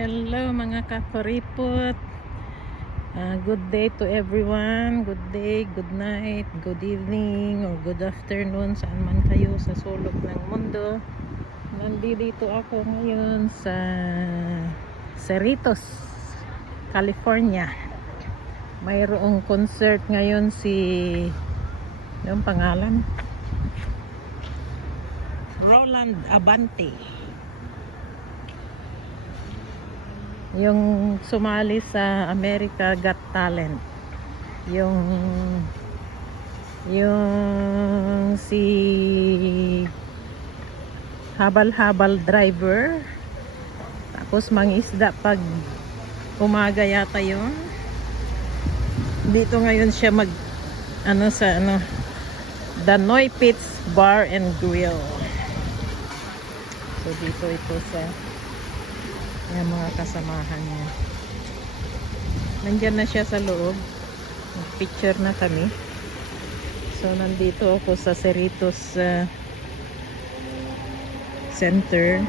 Hello mga kakuripot. Good day to everyone. Good day, good night, good evening, or good afternoon saan man kayo sa sulok ng mundo. Nandito ako ngayon sa Cerritos, California. Mayroong concert ngayon yung pangalan? Roland Abante. Yung sumali sa America Got Talent, yung si habal-habal driver, tapos mangisda pag umaga yata yun. Dito ngayon siya sa Danoy Pits Bar and Grill. So dito ito sa yung mga kasamahan niya. Nandyan na siya sa loob. Picture na kami. So nandito ako sa Cerritos Center.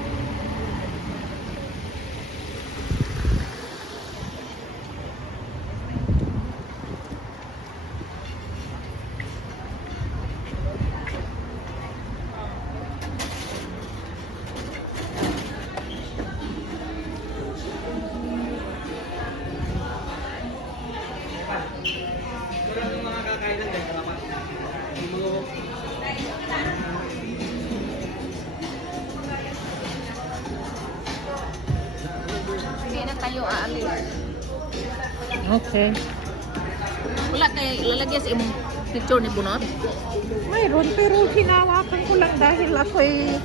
Hindi na tayo aalis. Okay. Wala kayo lalagyan sa imong picture ni Bunot? Mayroon, pero hinawakan ko lang dahil ako'y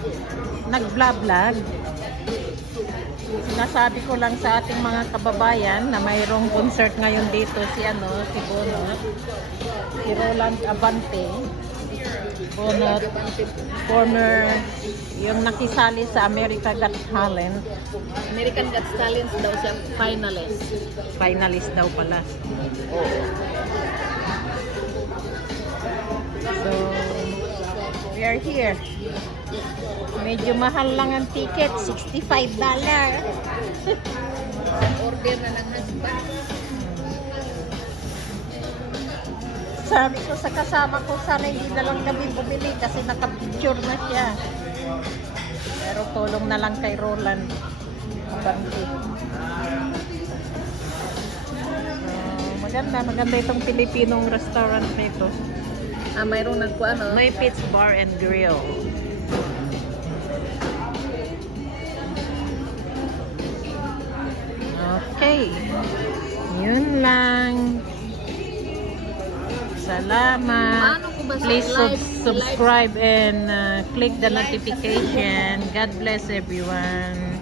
nag-vlog. Sinasabi ko lang sa ating mga kababayan na mayroong concert ngayon dito si Bunot, si Roland Abante. Bunot, former yung nakisali sa America Got Talent. American Got Talent daw siya finalist. Finalist daw pala. So, we are here. Medyo mahal lang ang ticket, $65. Order na ng husband. Sabi ko sa kasama ko, sana hindi na lang kami bumili kasi nakapicture na siya. Pero tulong na lang kay Roland Abante. Maganda itong Pilipinong restaurant na ito. Mayroong Danoy Pits Bar and Grill. Okay. Yun lang. Salamat. Please subscribe and click the notification. God bless everyone.